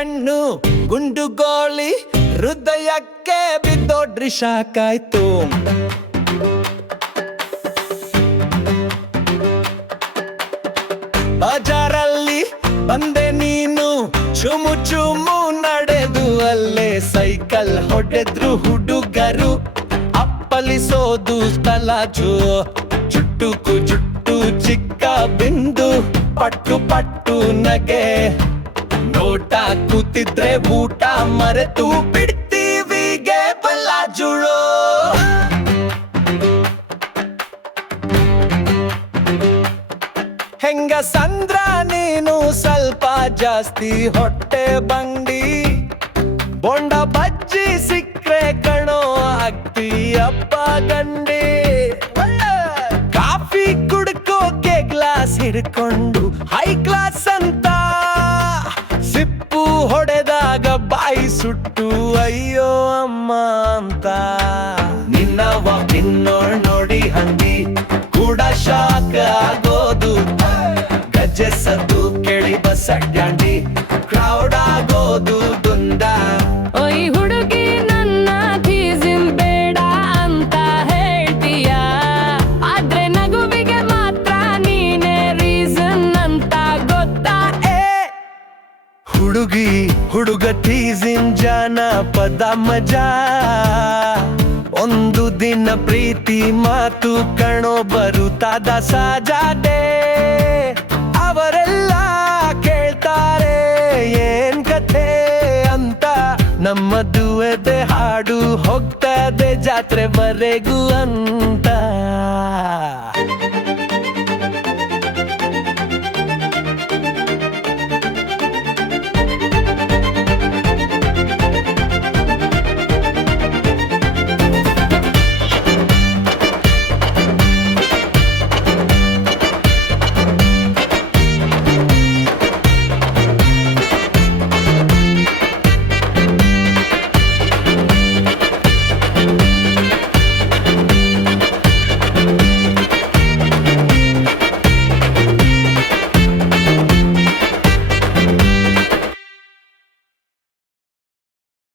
ಕಣ್ಣು ಗುಂಡುಗೋಳಿ ಹೃದಯಕ್ಕೆ ಬಿದ್ದೋಡ್ರಿ ಶಾಕಾಯ್ತು. ಬಜಾರಲ್ಲಿ ಬಂದೆ ನೀನು ಚುಮು ಚುಮು ನಡೆದು ಅಲ್ಲೇ ಸೈಕಲ್ ಹೊಡೆದ್ರು ಹುಡುಗರು ಅಪ್ಪಲಿಸೋದು ತಲಾಜು ಜುಟ್ಟುಕು ಜುಟ್ಟು ಚಿಕ್ಕ ಬಿಂದು ಪಟ್ಟು ಪಟ್ಟು ನಗೆ ನೋಟ ಕೂತಿದ್ರೆ ಊಟ ಮರೆತು ಬಿಡ್ತೀವಿಗೆ ಬಲ್ಲಾಜುಳು. ಹೆಂಗ ಸಂದ್ರ ನೀನು ಸ್ವಲ್ಪ ಜಾಸ್ತಿ ಹೊಟ್ಟೆ ಬಂಡಿ ಬೊಂಡ ಬಜ್ಜಿ ಸಿಕ್ರೆ ಕಣೋ ಆಗ್ತೀಯಪ್ಪ ಗಂಡಿ. ಕಾಫಿ ಕುಡ್ಕೋಕೆ ಗ್ಲಾಸ್ ಹಿಡ್ಕೊಂಡು ಹೈ ಕ್ಲಾಸ್ ಅಂತ ಸಿಪ್ಪು ಹೊಡೆದಾಗ ಬಾಯಿ ಸುಟ್ಟು ಅಯ್ಯೋ ಅಮ್ಮ ಅಂತ. ನಿನ್ನವ ನಿನ್ನೋಳ್ ನೋಡಿ ಹಂದಿ ಕೂಡ ಶಾಕ್ ಆಗೋದು ಗಜ್ಜೆ ಸದ್ದು ಕೇಳಿ ಬಸ್ ಅಡ್ಡಾಡಿ ಕ್ರೌಡ್ ಆಗೋದು ದುಂದ. ಓಯ್ ಹುಡುಗಿ ನನ್ನ ಟೀಸಿನ್ ಬೇಡ ಅಂತ ಹೇಳ್ತೀಯ, ಆದ್ರೆ ನಗುವಿಗೆ ಮಾತ್ರ ನೀನೇ ರೀಸನ್ ಅಂತ ಗೊತ್ತಾ? ಹುಡುಗಿ ಹುಡುಗ ಟೀಸಿನ್ ಜಾನಪದ ಮಜಾ, ಒಂದು ದಿನ ಪ್ರೀತಿ ಮಾತು ಕಣೋ ಬರುತ್ತಾದ ಸಾಜಾದೆ. ಅವರೆಲ್ಲ ಕೇಳ್ತಾರೆ ಏನ್ ಕಥೆ ಅಂತ, ನಮ್ಮದುವೆ ಹಾಡು ಹೋಗ್ತದೆ ಜಾತ್ರೆವರೆಗೂ ಅಂತ.